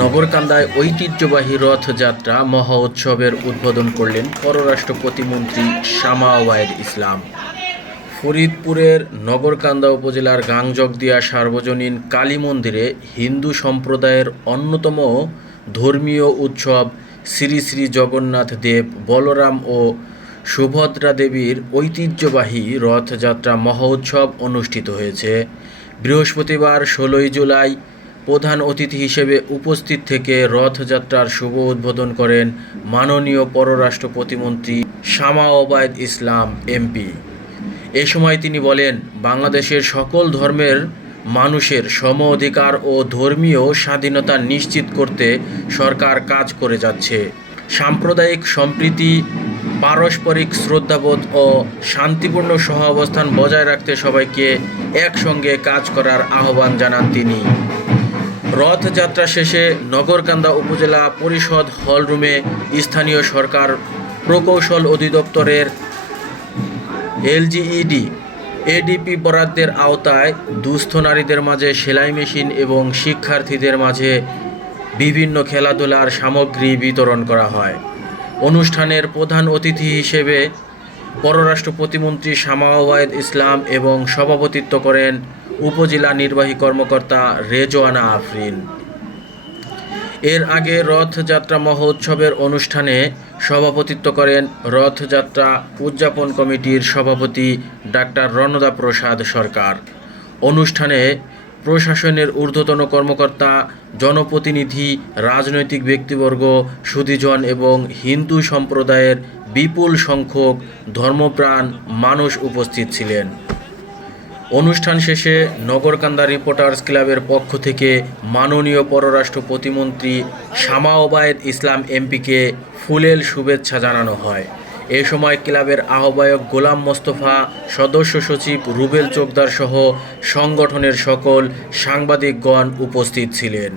নগরকান্দায় ঐতিহ্যবাহী রথযাত্রা মহা উৎসবের উদ্বোধন করলেন পররাষ্ট্র প্রতিমন্ত্রী শামা ওবায়েদ ইসলাম। ফরিদপুরের নগরকান্দা উপজেলার গাংজগদিয়া সার্বজনীন কালী মন্দিরে হিন্দু সম্প্রদায়ের অন্যতম ধর্মীয় উৎসব শ্রী শ্রী জগন্নাথ দেব, বলরাম ও সুভদ্রা দেবীর ঐতিহ্যবাহী রথযাত্রা মহোৎসব অনুষ্ঠিত হয়েছে। বৃহস্পতিবার ১৬ই জুলাই প্রধান অতিথি হিসেবে উপস্থিত থেকে রথযাত্রার শুভ উদ্বোধন করেন মাননীয় পররাষ্ট্র প্রতিমন্ত্রী শামা ওবায়েদ ইসলাম এমপি। এ সময় তিনি বলেন, বাংলাদেশের সকল ধর্মের মানুষের সম অধিকার ও ধর্মীয় স্বাধীনতা নিশ্চিত করতে সরকার কাজ করে যাচ্ছে। সাম্প্রদায়িক সম্প্রীতি, পারস্পরিক শ্রদ্ধাবোধ ও শান্তিপূর্ণ সহাবস্থান বজায় রাখতে সবাইকে একসঙ্গে কাজ করার আহ্বান জানান তিনি। রথযাত্রা শেষে নগরকান্দা উপজেলা পরিষদ হলরুমে স্থানীয় সরকার প্রকৌশল অধিদপ্তরের এলজিইডি এডিপি বরাদ্দের আওতায় দুস্থ নারীদের মাঝে সেলাই মেশিন এবং শিক্ষার্থীদের মাঝে বিভিন্ন খেলাধুলার সামগ্রী বিতরণ করা হয়। অনুষ্ঠানের প্রধান অতিথি হিসেবে পররাষ্ট্র প্রতিমন্ত্রী শামা ওবায়েদ ইসলাম এবং সভাপতিত্ব করেন উপজেলা নির্বাহী কর্মকর্তা রেজওয়ানা আফরিন। এর আগে রথযাত্রা মহোৎসবের অনুষ্ঠানে সভাপতিত্ব করেন রথযাত্রা উদযাপন কমিটির সভাপতি ডাক্তার রণদা প্রসাদ সরকার। অনুষ্ঠানে প্রশাসনের ঊর্ধ্বতন কর্মকর্তা, জনপ্রতিনিধি, রাজনৈতিক ব্যক্তিবর্গ, সুধীজন এবং হিন্দু সম্প্রদায়ের বিপুল সংখ্যক ধর্মপ্রাণ মানুষ উপস্থিত ছিলেন। অনুষ্ঠান শেষে নগরকান্দা রিপোর্টার্স ক্লাবের পক্ষ থেকে মাননীয় পররাষ্ট্র প্রতিমন্ত্রী শামা ওবায়েদ ইসলাম এমপিকে ফুলেল শুভেচ্ছা জানানো হয়। এ সময় ক্লাবের আহ্বায়ক গোলাম মোস্তফা, সদস্য সচিব রুবেল চোকদার সহ সংগঠনের সকল সাংবাদিকগণ উপস্থিত ছিলেন।